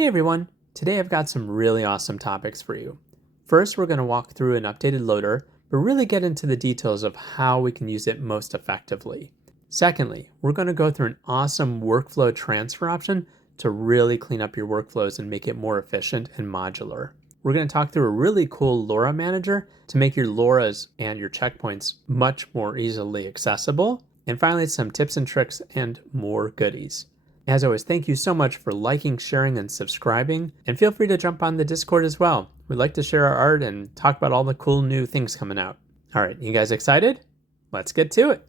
Hey everyone! Today I've got some really awesome topics for you. First, we're going to walk through an updated loader, but really get into the details of how we can use it most effectively. Secondly, we're going to go through an awesome workflow transfer option to really clean up your workflows and make it more efficient and modular. We're going to talk through a really cool LoRA Manager to make your LoRAs and your checkpoints much more easily accessible. And finally, some tips and tricks and more goodies. As always, thank you so much for liking, sharing, and subscribing, and feel free to jump on the Discord as well. We'd like to share our art and talk about all the cool new things coming out. All right, you guys excited? Let's get to it.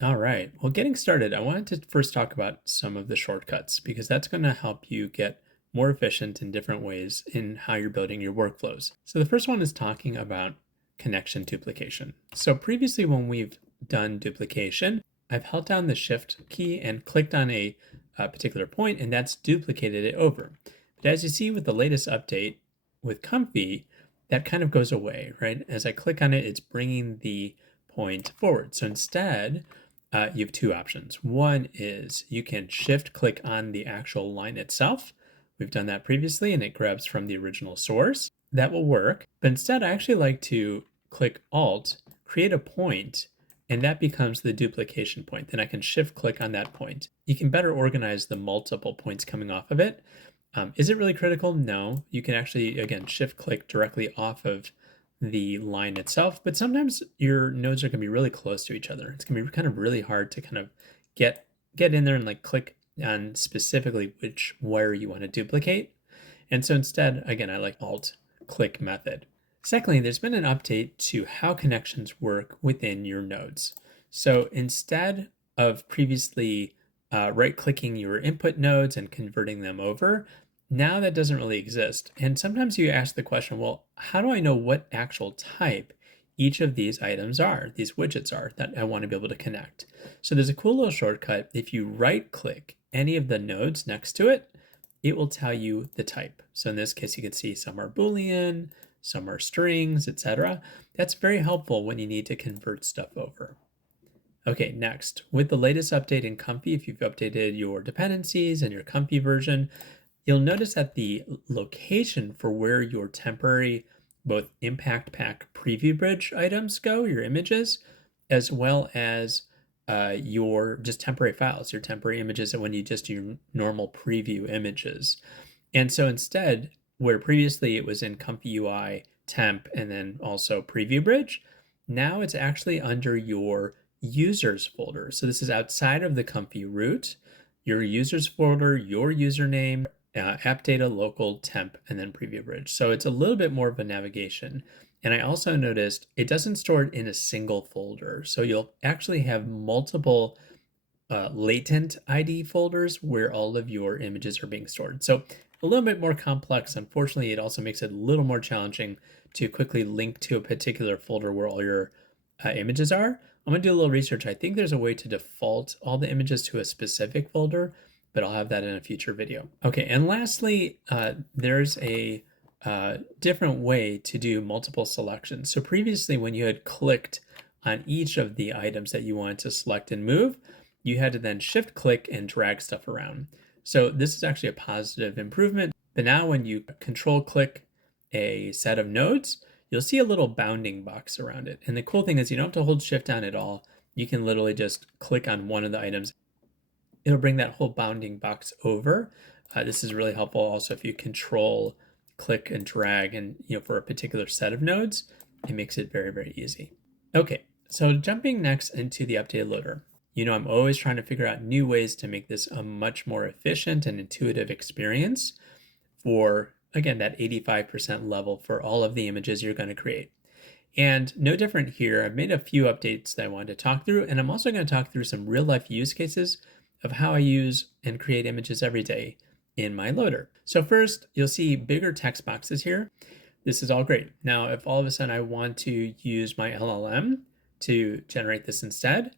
All right, well, getting started, I wanted to first talk about some of the shortcuts because that's going to help you get more efficient in different ways in how you're building your workflows. So the first one is talking about connection duplication. So previously when we've done duplication, I've held down the Shift key and clicked on a particular point, and that's duplicated it over. But as you see with the latest update with Comfy, that kind of goes away, right? As I click on it, it's bringing the point forward. So instead, you have two options. One is you can Shift click on the actual line itself. We've done that previously and it grabs from the original source. That will work. But instead, I actually like to click Alt, create a point, and that becomes the duplication point. Then I can Shift click on that point. You can better organize the multiple points coming off of it. Is it really critical? No. You can actually, again, Shift click directly off of the line itself, but sometimes your nodes are going to be really close to each other. It's going to be kind of really hard to kind of get in there and like click on specifically which wire you want to duplicate. And so instead, again, I like Alt click method. Secondly, there's been an update to how connections work within your nodes. So instead of previously right-clicking your input nodes and converting them over, now that doesn't really exist. And sometimes you ask the question, well, how do I know what actual type each of these items are, these widgets are that I want to be able to connect? So there's a cool little shortcut. If you right-click any of the nodes next to it, it will tell you the type. So in this case, you can see some are Boolean, some are strings, etc. That's very helpful when you need to convert stuff over. Okay, next, with the latest update in Comfy, if you've updated your dependencies and your Comfy version, you'll notice that the location for where your temporary both impact pack preview bridge items go, your images, as well as your just temporary files, your temporary images, and when you just do your normal preview images. And so instead, where previously it was in ComfyUI temp and then also preview bridge, now it's actually under your users folder. So this is outside of the Comfy root, your users folder, your username, app data, local, temp, and then preview bridge. So it's a little bit more of a navigation. And I also noticed it doesn't store it in a single folder. So you'll actually have multiple latent ID folders where all of your images are being stored. So a little bit more complex. Unfortunately, it also makes it a little more challenging to quickly link to a particular folder where all your images are. I'm going to do a little research. I think there's a way to default all the images to a specific folder, but I'll have that in a future video. Okay, and lastly, there's a different way to do multiple selections. So previously, when you had clicked on each of the items that you wanted to select and move, you had to then shift click and drag stuff around. So this is actually a positive improvement. But now when you control click a set of nodes, you'll see a little bounding box around it. And the cool thing is you don't have to hold shift down at all. You can literally just click on one of the items. It'll bring that whole bounding box over. This is really helpful also if you control click and drag and for a particular set of nodes, it makes it very, very easy. Okay, so jumping next into the updated loader. I'm always trying to figure out new ways to make this a much more efficient and intuitive experience for, again, that 85% level for all of the images you're going to create. And no different here. I've made a few updates that I wanted to talk through, and I'm also going to talk through some real life use cases of how I use and create images every day in my loader. So first, you'll see bigger text boxes here. This is all great. Now, if all of a sudden I want to use my LLM to generate this instead,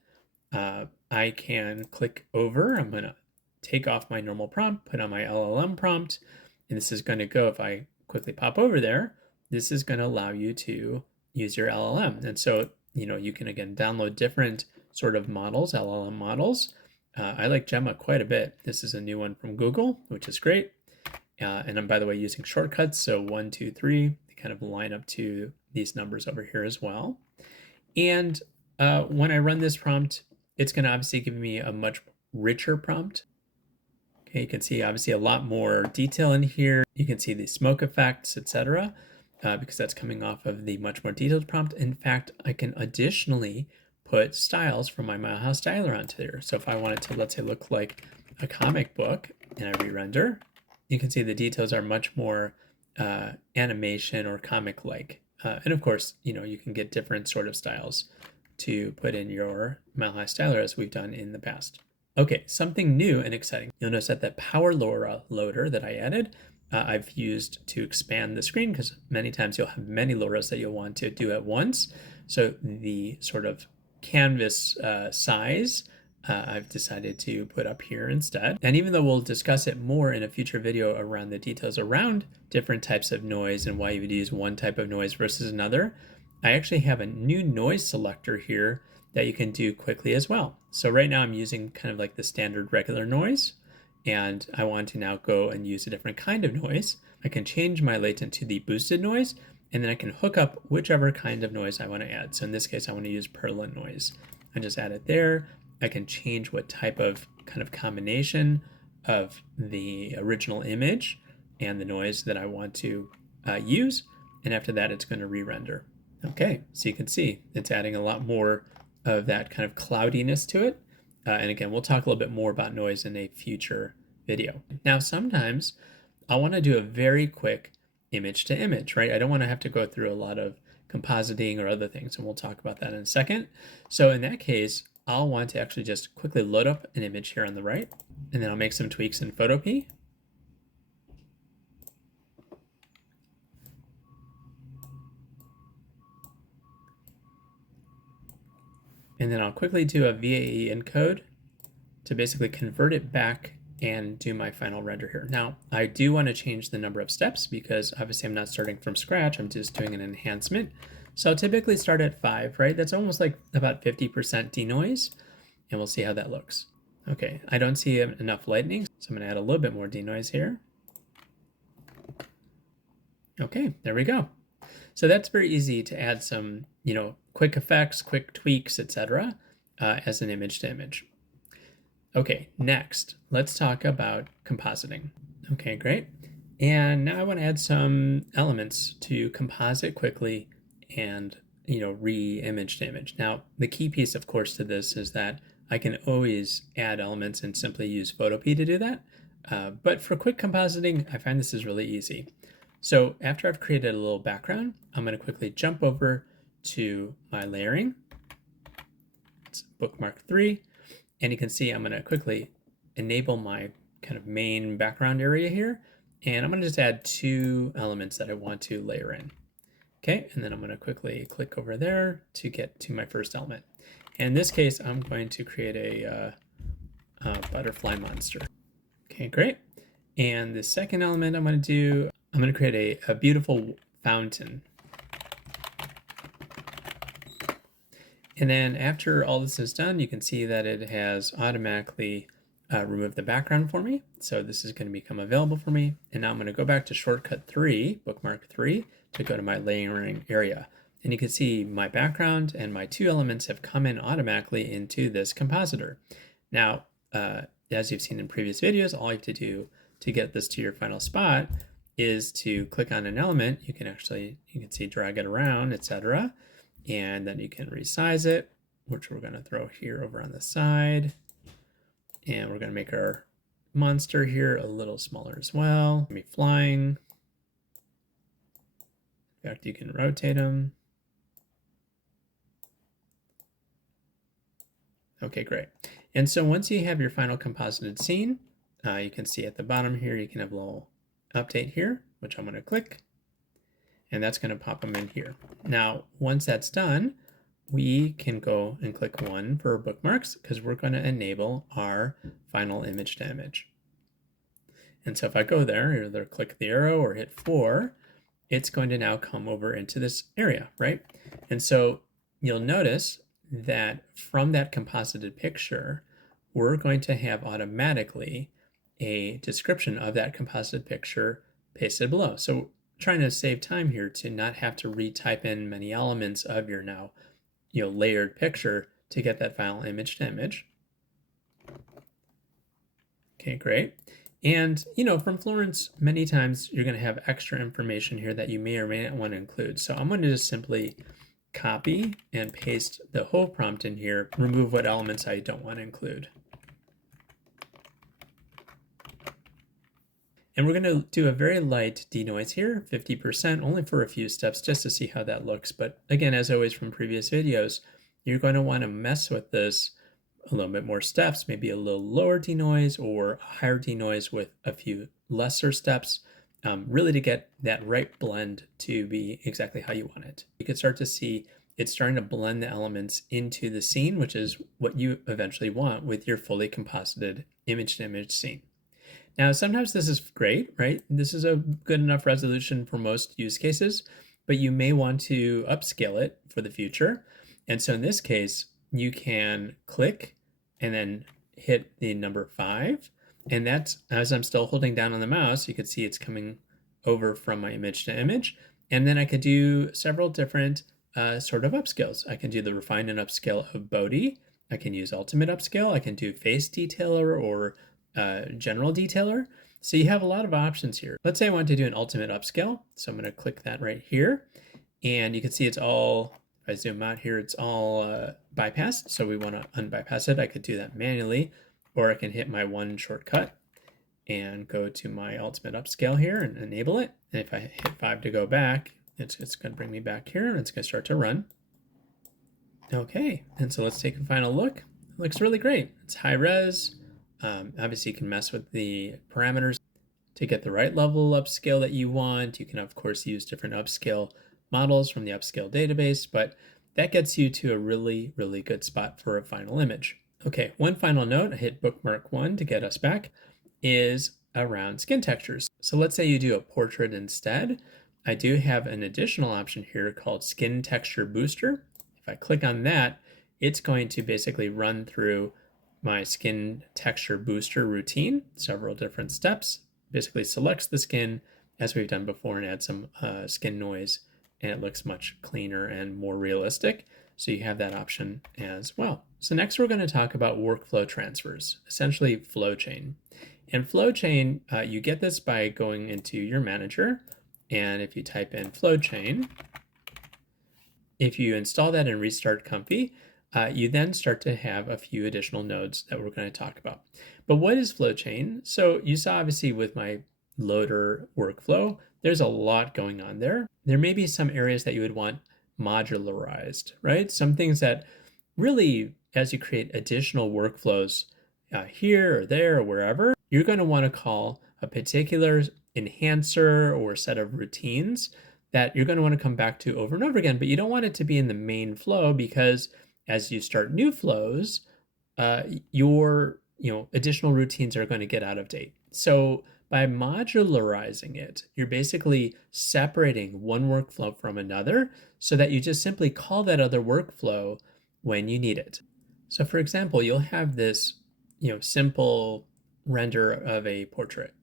I can click over. I'm going to take off my normal prompt, put on my LLM prompt, and this is going to go, if I quickly pop over there, this is going to allow you to use your LLM. And so you can again download different sort of models, LLM models. I like Gemma quite a bit. This is a new one from Google, which is great. And I'm, by the way, using shortcuts. So 1, 2, 3, they kind of line up to these numbers over here as well. And when I run this prompt, it's going to obviously give me a much richer prompt. Okay, you can see obviously a lot more detail in here. You can see the smoke effects, etc., because that's coming off of the much more detailed prompt. In fact, I can additionally put styles from my Mile Styler onto there. So if I want it to, let's say, look like a comic book and I re-render, you can see the details are much more animation or comic-like. And of course, you can get different sort of styles to put in your Mile High Styler as we've done in the past. Okay, something new and exciting. You'll notice that the Power LoRA loader that I added, I've used to expand the screen because many times you'll have many LoRAs that you'll want to do at once. So the sort of canvas size I've decided to put up here instead. And even though we'll discuss it more in a future video around the details around different types of noise and why you would use one type of noise versus another, I actually have a new noise selector here that you can do quickly as well. So right now I'm using kind of like the standard regular noise, and I want to now go and use a different kind of noise. I can change my latent to the boosted noise, and then I can hook up whichever kind of noise I want to add. So in this case, I want to use purlin noise. I just add it there. I can change what type of kind of combination of the original image and the noise that I want to use. And after that, it's going to re-render. Okay, so you can see it's adding a lot more of that kind of cloudiness to it. And again, we'll talk a little bit more about noise in a future video. Now, sometimes I want to do a very quick image to image, right? I don't want to have to go through a lot of compositing or other things, and we'll talk about that in a second. So in that case, I'll want to actually just quickly load up an image here on the right, and then I'll make some tweaks in Photopea. And then I'll quickly do a VAE encode to basically convert it back and do my final render here. Now, I do want to change the number of steps because obviously I'm not starting from scratch, I'm just doing an enhancement. So I'll typically start at 5, right? That's almost like about 50% denoise, and we'll see how that looks. Okay, I don't see enough lightning, so I'm going to add a little bit more denoise here. Okay, there we go. So that's very easy to add some, quick effects, quick tweaks, etc., as an image to image. Okay, next, let's talk about compositing. Okay, great. And now I want to add some elements to composite quickly and, re-image to image. Now, the key piece, of course, to this is that I can always add elements and simply use Photopea to do that. But for quick compositing, I find this is really easy. So after I've created a little background, I'm going to quickly jump over to my layering. It's bookmark 3. And you can see I'm going to quickly enable my kind of main background area here. And I'm going to just add 2 elements that I want to layer in. Okay, and then I'm going to quickly click over there to get to my first element. In this case, I'm going to create a butterfly monster. Okay, great. And the second element I'm going to do, I'm going to create a beautiful fountain. And then after all this is done, you can see that it has automatically removed the background for me. So this is going to become available for me. And now I'm going to go back to shortcut 3, bookmark 3, to go to my layering area. And you can see my background and my 2 elements have come in automatically into this compositor. Now, as you've seen in previous videos, all you have to do to get this to your final spot is to click on an element. You can see drag it around, etc. And then you can resize it, which we're going to throw here over on the side. And we're going to make our monster here a little smaller as well. Be flying. In fact, you can rotate them. Okay, great. And so once you have your final composited scene, you can see at the bottom here, you can have a little update here, which I'm going to click. And that's going to pop them in here. Now, once that's done, we can go and click 1 for bookmarks because we're going to enable our final image to image. And so if I go there, either click the arrow or hit 4, it's going to now come over into this area, right? And so you'll notice that from that composited picture, we're going to have automatically a description of that composited picture pasted below. So trying to save time here to not have to retype in many elements of your now layered picture to get that file image to image. Okay, great. And from Florence, many times you're going to have extra information here that you may or may not want to include. So I'm going to just simply copy and paste the whole prompt in here, remove what elements I don't want to include. And we're going to do a very light denoise here, 50%, only for a few steps, just to see how that looks. But again, as always from previous videos, you're going to want to mess with this a little bit more steps, maybe a little lower denoise or a higher denoise with a few lesser steps, really to get that right blend to be exactly how you want it. You can start to see it's starting to blend the elements into the scene, which is what you eventually want with your fully composited image-to-image scene. Now, sometimes this is great, right? This is a good enough resolution for most use cases, but you may want to upscale it for the future. And so in this case, you can click and then hit the number 5. And that's, as I'm still holding down on the mouse, you can see it's coming over from my image to image. And then I could do several different sort of upscales. I can do the refine and upscale of Bodhi. I can use ultimate upscale. I can do face detailer or general detailer. So you have a lot of options here. Let's say I want to do an ultimate upscale. So I'm going to click that right here. And you can see it's all, if I zoom out here, it's all bypassed. So we want to unbypass it. I could do that manually, or I can hit my one shortcut and go to my ultimate upscale here and enable it. And if I hit 5 to go back, it's going to bring me back here and it's going to start to run. Okay, and so let's take a final look. It looks really great. It's high res. Obviously, you can mess with the parameters to get the right level upscale that you want. You can, of course, use different upscale models from the upscale database, but that gets you to a really, really good spot for a final image. Okay, one final note, I hit bookmark 1 to get us back, is around skin textures. So let's say you do a portrait instead. I do have an additional option here called Skin Texture Booster. If I click on that, it's going to basically run through my skin texture booster routine, several different steps, basically selects the skin as we've done before and add some skin noise, and it looks much cleaner and more realistic. So you have that option as well. So next we're going to talk about workflow transfers, essentially FlowChain. And FlowChain, you get this by going into your manager, and if you type in FlowChain, if you install that and restart Comfy, you then start to have a few additional nodes that we're going to talk about. But what is FlowChain? So you saw obviously with my loader workflow, there's a lot going on there. There may be some areas that you would want modularized, right? Some things that really, as you create additional workflows here or there or wherever, you're going to want to call a particular enhancer or set of routines that you're going to want to come back to over and over again, but you don't want it to be in the main flow because as you start new flows, your additional routines are going to get out of date. So by modularizing it, you're basically separating one workflow from another so that you just simply call that other workflow when you need it. So for example, you'll have this simple render of a portrait.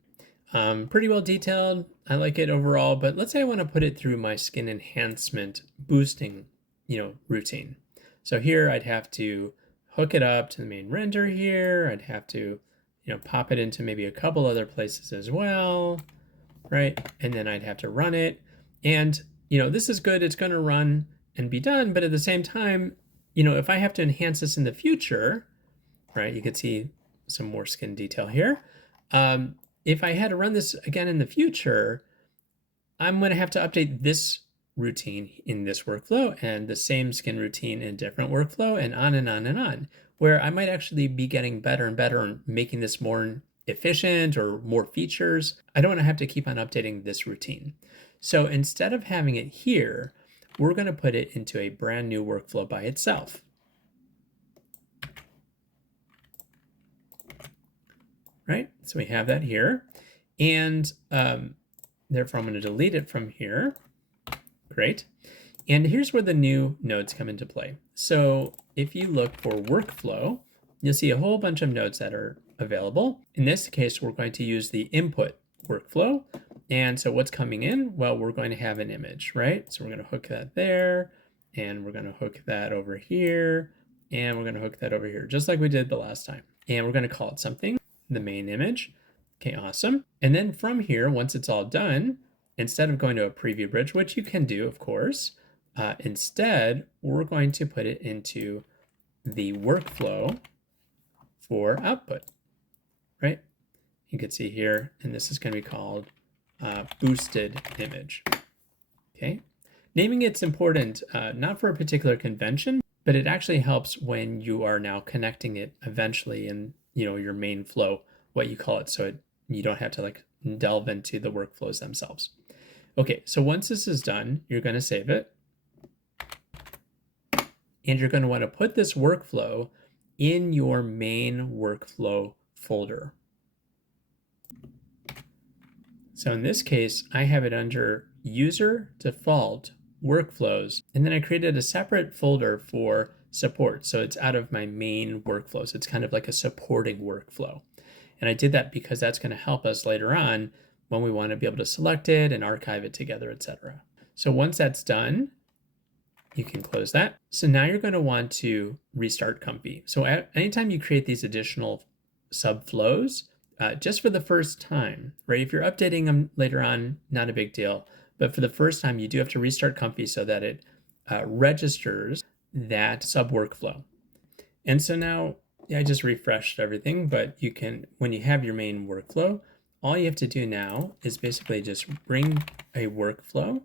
Pretty well detailed. I like it overall, but let's say I want to put it through my skin enhancement boosting routine. So here I'd have to hook it up to the main render here. I'd have to pop it into maybe a couple other places as well, right? And then I'd have to run it. And this is good. It's going to run and be done. But at the same time, if I have to enhance this in the future, right? You can see some more skin detail here. If I had to run this again in the future, I'm going to have to update this routine in this workflow and the same skin routine in a different workflow and on and on and on, where I might actually be getting better and better and making this more efficient or more features. I don't want to have to keep on updating this routine. So instead of having it here, we're going to put it into a brand new workflow by itself. Right? So we have that here. And therefore, I'm going to delete it from here. Great. And here's where the new nodes come into play. So if you look for workflow, you'll see a whole bunch of nodes that are available. In this case, we're going to use the input workflow. And so what's coming in? Well, we're going to have an image, right? So we're going to hook that there, and we're going to hook that over here, and we're going to hook that over here, just like we did the last time. And we're going to call it something, the main image. Okay, awesome. And then from here, once it's all done, instead of going to a preview bridge, which you can do, of course, instead, we're going to put it into the workflow for output, right? You can see here, and this is going to be called boosted image. Okay, naming it's important, not for a particular convention, but it actually helps when you are now connecting it eventually in your main flow, what you call it, so you don't have to like delve into the workflows themselves. Okay, so once this is done, you're going to save it. And you're going to want to put this workflow in your main workflow folder. So in this case, I have it under user default workflows, and then I created a separate folder for support. So it's out of my main workflow. So it's kind of like a supporting workflow. And I did that because that's going to help us later on when we want to be able to select it and archive it together, etc. So once that's done, you can close that. So now you're going to want to restart Comfy. So anytime you create these additional subflows, just for the first time, right? If you're updating them later on, not a big deal. But for the first time, you do have to restart Comfy so that it registers that sub workflow. And so now, I just refreshed everything, but you can, when you have your main workflow, all you have to do now is basically just bring a workflow,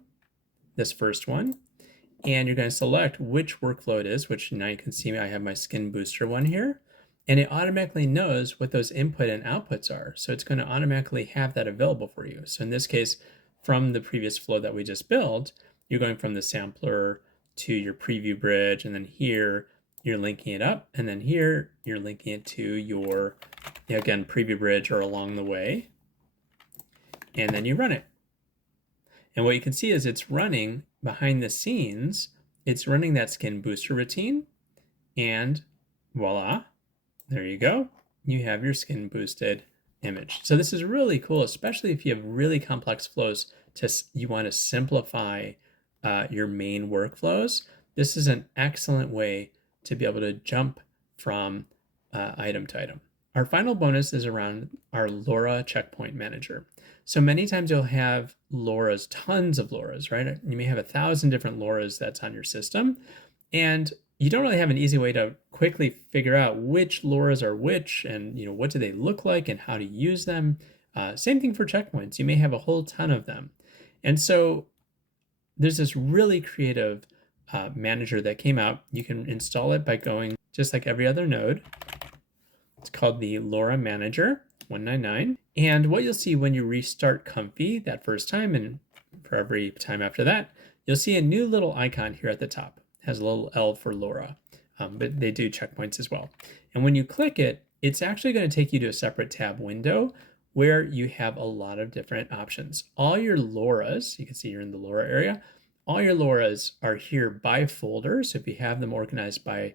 this first one, and you're going to select which workflow it is, which now you can see I have my skin booster one here, and it automatically knows what those input and outputs are. So it's going to automatically have that available for you. So in this case, from the previous flow that we just built, you're going from the sampler to your preview bridge, and then here you're linking it up, and then here you're linking it to your, again, preview bridge or along the way, and then you run it. And what you can see is it's running behind the scenes, it's running that skin booster routine, and voila, there you go. You have your skin boosted image. So this is really cool, especially if you have really complex flows you want to simplify your main workflows. This is an excellent way to be able to jump from item to item. Our final bonus is around our LoRA checkpoint manager. So many times you'll have LoRAs, tons of LoRAs, right? You may have 1,000 different LoRAs that's on your system, and you don't really have an easy way to quickly figure out which LoRAs are which, and what do they look like and how to use them. Same thing for checkpoints. You may have a whole ton of them. And so there's this really creative manager that came out. You can install it by going, just like every other node. It's called the LoRA Manager 199. And what you'll see when you restart Comfy that first time, and for every time after that, you'll see a new little icon here at the top. It has a little L for LoRA, but they do checkpoints as well. And when you click it, it's actually going to take you to a separate tab window where you have a lot of different options. All your LoRAs, you can see you're in the LoRA area, all your LoRAs are here by folder. So if you have them organized by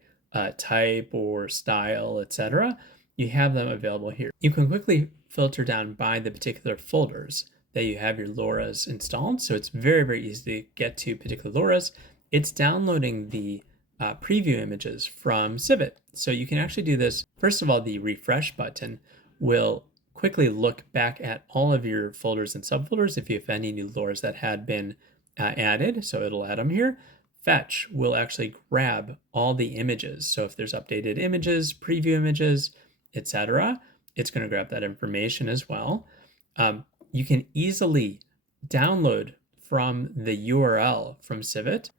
type or style, etc., you have them available here. You can quickly filter down by the particular folders that you have your LoRAs installed. So it's very, very easy to get to particular LoRAs. It's downloading the preview images from Civet. So you can actually do this. First of all, the refresh button will quickly look back at all of your folders and subfolders if you have any new LoRAs that had been added. So it'll add them here. Fetch will actually grab all the images. So if there's updated images, preview images, etc., it's going to grab that information as well. You can easily download from the URL from Civet.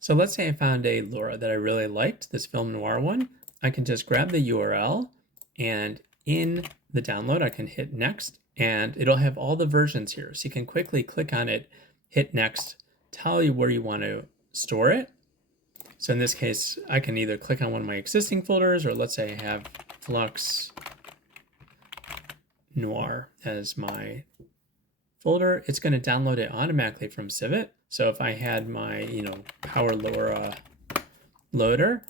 So let's say I found a LoRA that I really liked, this film noir one. I can just grab the URL, and in the download, I can hit next, and it'll have all the versions here. So you can quickly click on it, hit next, tell you where you want to store it. So in this case, I can either click on one of my existing folders, or let's say I have Flux Noir as my folder. It's going to download it automatically from Civet. So if I had my, power LoRA loader,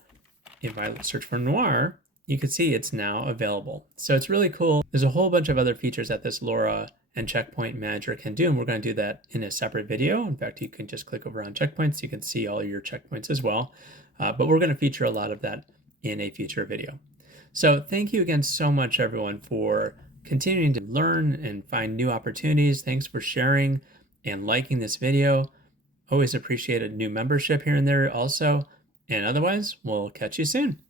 if I search for Noir, you can see it's now available. So it's really cool. There's a whole bunch of other features that this LoRA and checkpoint manager can do, and we're going to do that in a separate video. In fact, you can just click over on checkpoints. You can see all your checkpoints as well. But we're going to feature a lot of that in a future video. So thank you again so much, everyone, for continuing to learn and find new opportunities. Thanks for sharing and liking this video. Always appreciate a new membership here and there also. And otherwise, we'll catch you soon.